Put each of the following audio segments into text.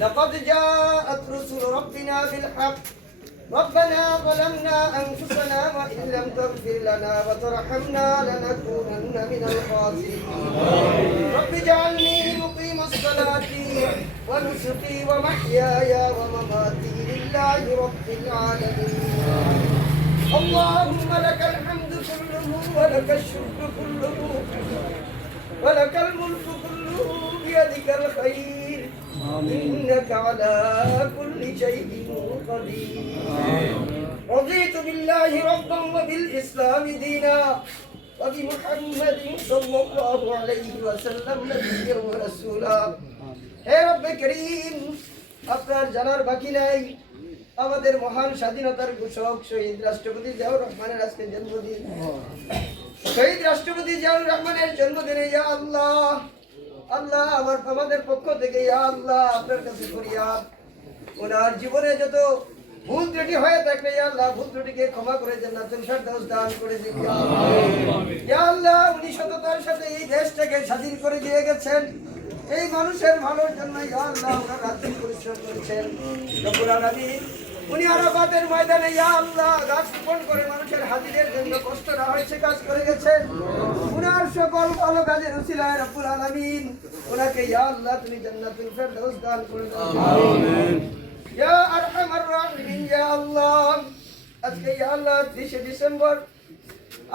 لقد جاءت رسل ربنا بالحق ربنا ظلمنا أنفسنا وإن لم تغفر لنا وترحمنا لنكونن من الخاسرين رب اجعلني مقيم الصلاة ونسكي ومحياي ومماتي لله رب العالمين اللهم لك الحمد كله ولك الشكر كله ولك الملك كله بيدك الخير إنك على كل شيء قدير رضيت بالله ربا وبالإسلام دينا وبمحمد صلى الله عليه وسلم نبيا ورسولا হে রব্বে করিম আপনার জানার বাকি নাই আমাদের মহান স্বাধীনতার ঘোষক শহীদ রাষ্ট্রপতি জিয়াউর রহমানের আজকে জন্মদিন শহীদ রাষ্ট্রপতি জিয়াউর রহমানের জন্মদিনে ইয়া আল্লাহ আল্লাহ আমাদের পক্ষ থেকে ইয়া আল্লাহ আপনার কাছে ফরিয়াদ ওনার জীবনে যত ভুল ত্রুটি হয়ে থাকলে ইয়া আল্লাহ ভুল ত্রুটিকে ক্ষমা করে জান্নাতুল ফেরদাউস দান করে দিন ইয়া আল্লাহ উনি সততার সাথে এই দেশটাকে স্বাধীন করে দিয়ে গেছেন এই মানুষের ভালোর জন্য ইয়া আল্লাহ ওনার রাত পরিশ্রম করেছেন রব্বুল আলামিন উনি আরাফাতের ময়দানে ইয়া আল্লাহ গাছ রোপণ করে মানুষের হাজিরের জন্য কষ্ট না হয়েছে কাজ করে গেছেন উনার সকল ভালো কাজের উসিলায় রব্বুল আলামিন ওনাকে ইয়া আল্লাহ তুমি জান্নাতুল ফেরদাউস দান করে দাও আমিন ইয়া আরহামার রাহিমিন ইয়া আল্লাহ আজকে ইয়া আল্লাহ 30 ডিসেম্বর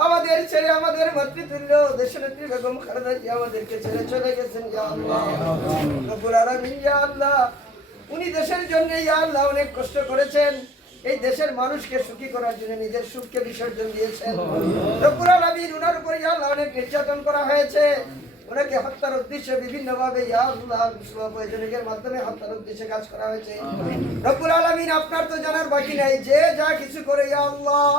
আমাদের ছেড়ে আমাদের মাতৃতুল্য দেশনেত্রী বেগম খালেদা জিয়া আমাদেরকে ছেড়ে চলে গেছেন ইয়া আল্লাহ রব্বুল আলামিন ইয়া আল্লাহ উনি দেশের জন্য ইয়া আল্লাহ অনেক কষ্ট করেছেন এই দেশের মানুষকে সুখী করার জন্য নিজের সুখকে বিসর্জন দিয়েছেন রব্বুল আলামিন উনার উপর ইয়া আল্লাহ অনেক নির্যাতন করা হয়েছে ওনাকে হত্যার উদ্দেশ্যে বিভিন্নভাবে ইয়া আল্লাহ প্রয়োজনের মাধ্যমে হত্যার উদ্দেশ্যে কাজ করা হয়েছে রব্বুল আলামিন আপনার তো জানার বাকি নাই যে যা কিছু করে ইয়া আল্লাহ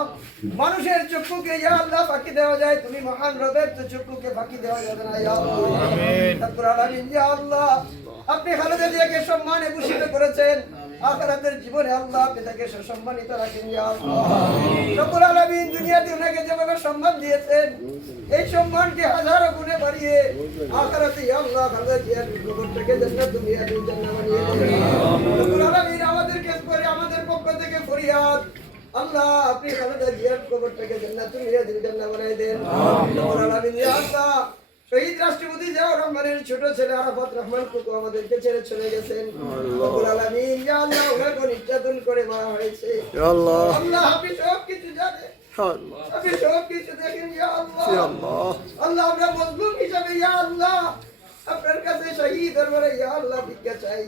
মানুষের চক্ষুকে ইয়া আল্লাহ ফাঁকি দেওয়া যায় তুমি মহান রবের তো চক্ষুকে ফাঁকি দেওয়া যাবে না ইয়া আল্লাহ আমিন রব্বুল আলামিন ইয়া আল্লাহ আপনি খালেদা জিয়াকে সম্মানে ভূষিত করেছেন আখিরাতের জীবনে আল্লাহ আপনি তাকে সম্মানিত রাখেন ইয়া আল্লাহ আমিন রব্বুল আলামিন দুনিয়াতে ওনাকে যেভাবে সম্মান দিয়েছেন এই সম্মানকে হাজারো গুণে বাড়িয়ে আখিরাতে ইয়া আল্লাহ খালেদা জিয়ার কবর থেকে জান্নাত দুনিয়াতে জান্নাত বানিয়ে দেন রব্বুল আলামিন আমাদেরকে করে আমাদের পক্ষ থেকে ফরিয়াদ আল্লাহ আপনি খালেদা জিয়ার কবর থেকে জান্নাতুল জান্নাত বানিয়ে দেন রব্বুল আলামিন ইয়া আল্লাহ শহীদ রাষ্ট্রপতি জিয়াউর রহমানের ছোট ছেলে আরাফাত রহমান কুকু আমাদেরকে ছেড়ে চলে গেছেন রব্বুল আলামিন ইয়া আল্লাহ ওনাকে নির্যাতন করে মারা হয়েছে ইয়া আল্লাহ আল্লাহ আপনি সব কিছু জানেন আল্লাহ আপনি সব কিছু দেখেন ইয়া আল্লাহ ইয়া আল্লাহ আল্লাহ আমরা মজলুম হিসেবে ইয়া আল্লাহ আপনার কাছে শহীদ দরবারে ইয়া আল্লাহ ভিক্ষা চাই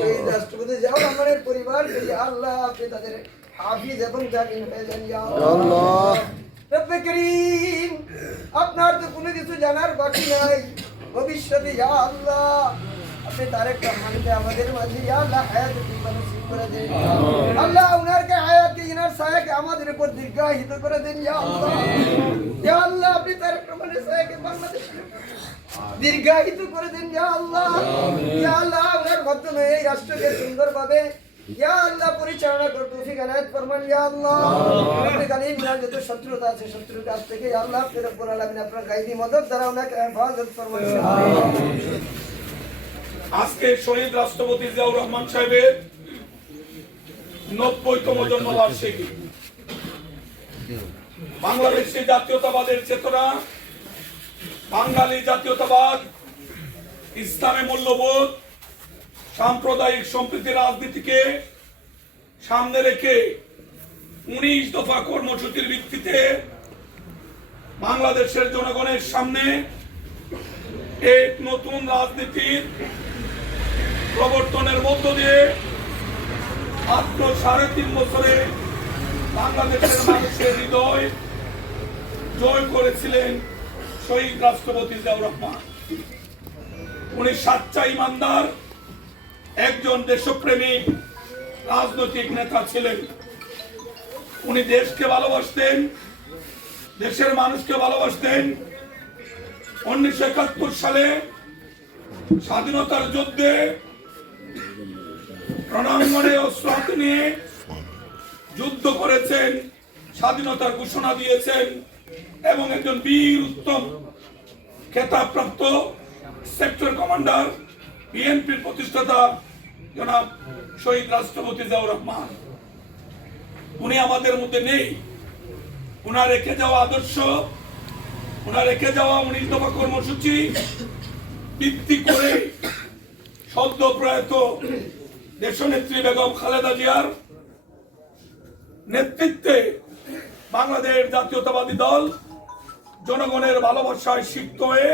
শহীদ রাষ্ট্রপতি জিয়াউর রহমানের পরিবারকে ইয়া আল্লাহ আপনি তাদের হাফিজ এবং জামিন হয়ে যান ইয়া আল্লাহ রব্বে করিম আপনার তো কোনো কিছু জানার বাকি নাই ভবিষ্যতে ইয়া আল্লাহ আপনি তারেক রহমানকে আমাদের মাঝে ইয়া আল্লাহ হায়াত নসিব করে দেন আল্লাহ উনারকে হায়াত ইনার ছায়াকে আমাদের উপর দীর্ঘায়িত করে দেন ইয়া আল্লাহ ইয়া আল্লাহ আপনি তারেক রহমানের ছায়াকে বাংলাদেশে দীর্ঘায়িত করে দেন ইয়া আল্লাহ ইয়া আল্লাহ উনার মাধ্যমে এই রাষ্ট্রকে সুন্দরভাবে ইয়া আল্লাহ পরিচালনা করতে তৌফিক এনায়েত ফরমান ইয়া আল্লাহ আপনি গালিম না যত শত্রুতা আছে শত্রুর কাছ থেকে ইয়া আল্লাহ আপনি রব্বুল আলামিন আপনার গায়বী মদদ দ্বারা ওনাকে হেফাজত ফরমান আমিন আজকে শহীদ রাষ্ট্রপতি জিয়াউর রহমান সাহেবের 90তম জন্মবার্ষিকী বাংলাদেশী জাতীয়তাবাদের চেতনা বাঙালি জাতীয়তাবাদ ইসলামী মূল্যবোধ সাম্প্রদায়িক সম্প্রীতি রাজনীতিকে সামনে রেখে 19 দফা কর্মসূচির ভিত্তিতে বাংলাদেশের জনগণের সামনে এক নতুন রাজনীতির প্রবর্তনের মধ্য দিয়ে মাত্র 3.5 বছরে বাংলাদেশের মানুষের হৃদয় জয় করেছিলেন শহীদ রাষ্ট্রপতি জিয়াউর রহমান। উনি সাচ্চা ইমানদার একজন দেশপ্রেমিক রাজনৈতিক নেতা ছিলেন। উনি দেশকে ভালোবাসতেন, দেশের মানুষকে ভালোবাসতেন। 1971 সালে স্বাধীনতার যুদ্ধে রণাঙ্গনে অস্ত্র হাতে নিয়ে যুদ্ধ করেছেন, স্বাধীনতার ঘোষণা দিয়েছেন এবং একজন বীর উত্তম খেতাবপ্রাপ্ত সেক্টর কমান্ডার বিএনপির প্রতিষ্ঠাতা জনাব শহীদ রাষ্ট্রপতি জিয়াউর রহমান। উনি আমাদের মধ্যে নেই। উনার রেখে যাওয়া আদর্শ, উনার রেখে যাওয়া 19 দফা কর্মসূচি ভিত্তি করে সদ্য প্রয়াত দেশনেত্রী বেগম খালেদা জিয়ার নেতৃত্বে বাংলাদেশ জাতীয়তাবাদী দল জনগণের ভালোবাসায় সিক্ত হয়ে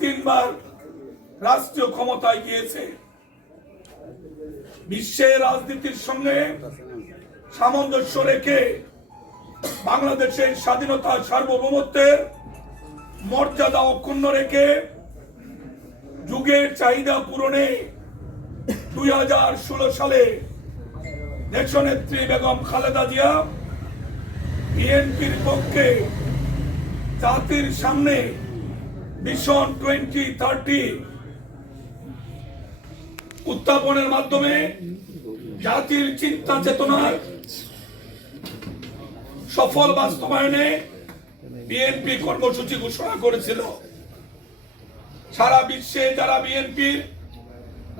তিনবার রাষ্ট্রীয় ক্ষমতায় গিয়েছে। বিশ্বের রাজনীতির সঙ্গে সামঞ্জস্য রেখে বাংলাদেশের স্বাধীনতা সার্বভৌমত্বের মর্যাদা অক্ষুণ্ণ রেখে যুগের চাহিদা পূরণে 2016 সালে দেশনেত্রী বেগম খালেদা জিয়া বিএনপির পক্ষে জাতির সামনে ভিশন 2030 উত্থাপনের মাধ্যমে জাতির চিন্তা চেতনার সফল বাস্তবায়নে বিএনপি কর্মসূচি ঘোষণা করেছিল। সারা বিশ্বে যারা বিএনপির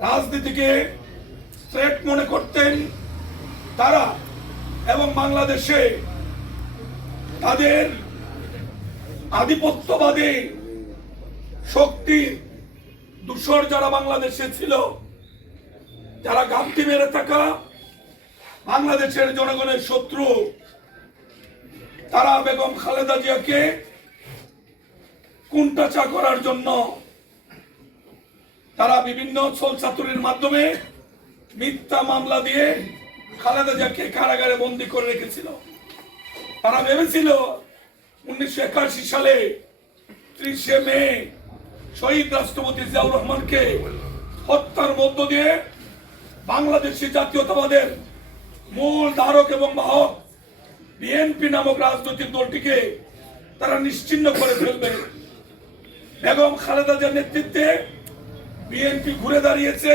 রাজনীতিকে থ্রেট মনে করতেন তারা এবং বাংলাদেশে তাদের আধিপত্যবাদী শক্তি দূষর যারা বাংলাদেশে ছিল, যারা গামতি মেরে থাকা বাংলাদেশের জনগণের শত্রু, তারা বেগম খালেদা জিয়াকে কুণ্ঠাচা করার জন্য তারা বিভিন্ন ছলচাতুরির মাধ্যমে মিথ্যা মামলা দিয়ে খালেদা জিয়াকে কারাগারে বন্দী করে রেখেছিল। তারা ভেবেছিল 1981 সালে 30 মে শহীদ রাষ্ট্রপতি জিয়াউর রহমানকে হত্যার মধ্য দিয়ে বাংলাদেশি জাতীয়তাবাদের মূল ধারক এবং বাহক বিএনপি নামক রাজনৈতিক দলটিকে তারা নিশ্চিহ্ন করে ফেলবে। বেগম খালেদা জিয়ার নেতৃত্বে বিএনপি ঘুরে দাঁড়িয়েছে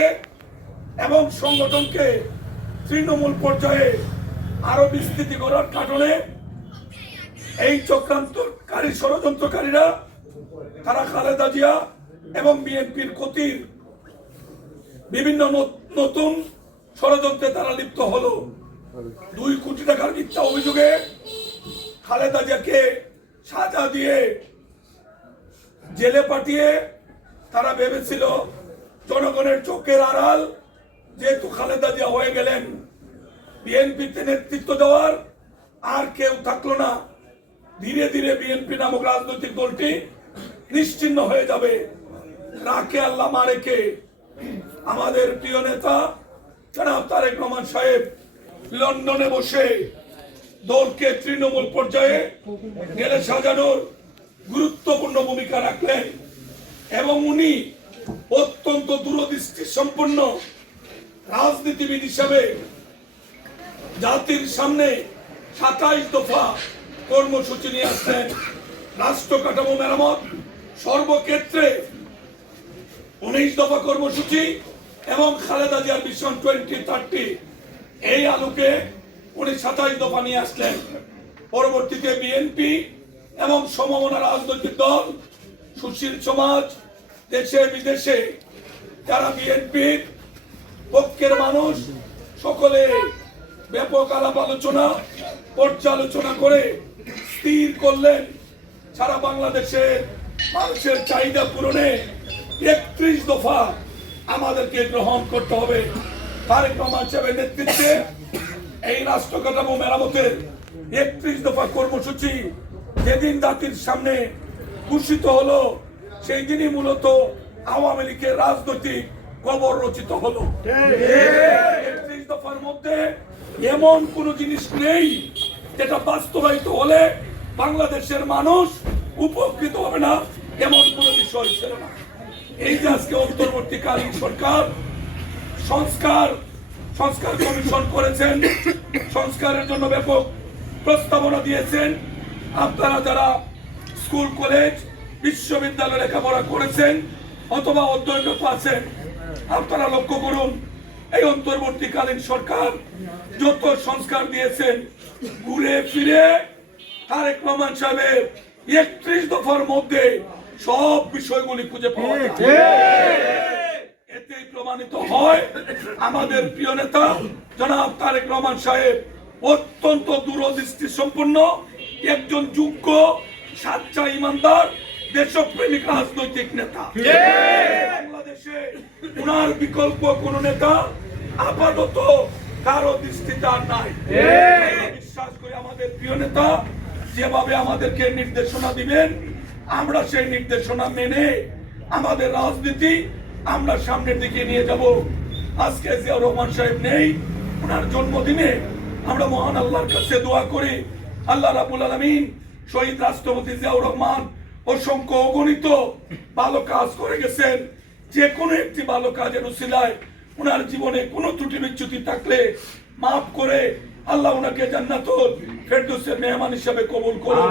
এবং সংগঠনকে তৃণমূল পর্যায়ে আরো বিস্তৃতি করার কারণে এই চক্রান্তকারী ষড়যন্ত্রকারীরা তারা খালেদা জিয়া এবং বিএনপির ক্ষতির বিভিন্ন নতুন ষড়যন্ত্রে তারা লিপ্ত হলো। 2 কোটি টাকার মিথ্যা অভিযোগে খালেদা জিয়াকে সাজা দিয়ে জেলে পাঠিয়ে তারা ভেবেছিল জনগণের চোখের আড়াল যেহেতু খালেদা জিয়া হয়ে গেলেন, বিএনপিতে নেতৃত্ব দেওয়ার আর কেউ থাকলো না, ধীরে ধীরে বিএনপি নামক রাজনৈতিক দলটি নিশ্চিহ্ন হয়ে যাবে। রাখে আল্লাহ মারেকে আমাদের প্রিয় নেতা জনাব তারেক রহমান সাহেব লন্ডনে বসে দলকে তৃণমূল পর্যায়ে গেলে সাজানোর গুরুত্বপূর্ণ ভূমিকা রাখলেন এবং উনি অত্যন্ত দূরদৃষ্টি সম্পন্ন রাজনীতিবিদ হিসাবে জাতির সামনে 27 দফা কর্মসূচি নিয়ে আসলেন। রাষ্ট্র কাঠামো মেরামত সর্বক্ষেত্রে 19 দফা কর্মসূচি এবং খালেদা জিয়ার ভিশন 2030 এই আলোকে উনি 27 দফা নিয়ে আসলেন। পরবর্তীতে বিএনপি এবং সমমনা রাজনৈতিক দল, সুশীল সমাজ, দেশে বিদেশে যারা বিএনপির পক্ষের মানুষ সকলে ব্যাপক আলাপ আলোচনা পর্যালোচনা করে স্থির করলেন সারা বাংলাদেশের মানুষের চাহিদা পূরণে 31 দফা আমাদেরকে গ্রহণ করতে হবে। তারেক রহমান সাহেবের নেতৃত্বে এই রাষ্ট্র কাঠামো মেরামতের 31 দফা কর্মসূচি যেদিন জাতির সামনে ঘোষিত হলো সেই দিনই মূলত আওয়ামী লীগের রাজনৈতিক কবর রচিত হলো। 31 দফার মধ্যে এমন কোন জিনিস নেই যেটা বাস্তবায়িত হলে বাংলাদেশের মানুষ উপকৃত হবে না, এমন কোন বিষয় ছিল না। এই যে আজকে অন্তর্বর্তীকালীন সরকার সংস্কার কমিশন করেছেন, সংস্কারের জন্য ব্যাপক প্রস্তাবনা দিয়েছেন। আপনারা যারা স্কুল কলেজ বিশ্ববিদ্যালয়ে লেখাপড়া করেছেন অথবা অধ্যয়নরত আছেন, আপনারা লক্ষ্য করুন এই অন্তর্বর্তীকালীন সরকার যত সংস্কার দিয়েছেন ঘুরে ফিরে তারেক রহমান সাহেবের 31 দফার মধ্যে সব বিষয়গুলি খুঁজে পাওয়া যায়। এতেই প্রমাণিত হয় আমাদের প্রিয় নেতা জনাব তারেক রহমান সাহেব অত্যন্ত দূরদৃষ্টি সম্পন্ন একজন যোগ্য সাচ্চা ইমানদার দেশপ্রেমিক রাজনৈতিক নেতা। বাংলাদেশে উনার বিকল্প কোন নেতা আপাতত কারো দৃষ্টিতে আর নাই। আমরা বিশ্বাস করি আমাদের প্রিয় নেতা যেভাবে আমাদেরকে নির্দেশনা দিবেন, আমরা সেই নির্দেশনা মেনে আমাদের রাজনীতি আমরা সামনের দিকে নিয়ে যাব। আজকে জিয়াউর রহমান সাহেব নেই, ওনার জন্মদিনে আমরা মহান আল্লাহর কাছে দোয়া করি আল্লাহ রাব্বুল আলামিন শহীদ রাষ্ট্রপতি জিয়াউর রহমান অসংখ্য অগণিত ভালো কাজ করে গেছেন, যে কোনো একটি ভালো কাজের উসিলায় ওনার জীবনে কোনো ত্রুটি বিচ্যুতি থাকলে মাফ করে আল্লাহ ওনাকে জান্নাতুল ফেরদৌসের মেহমান হিসেবে কবুল করুন।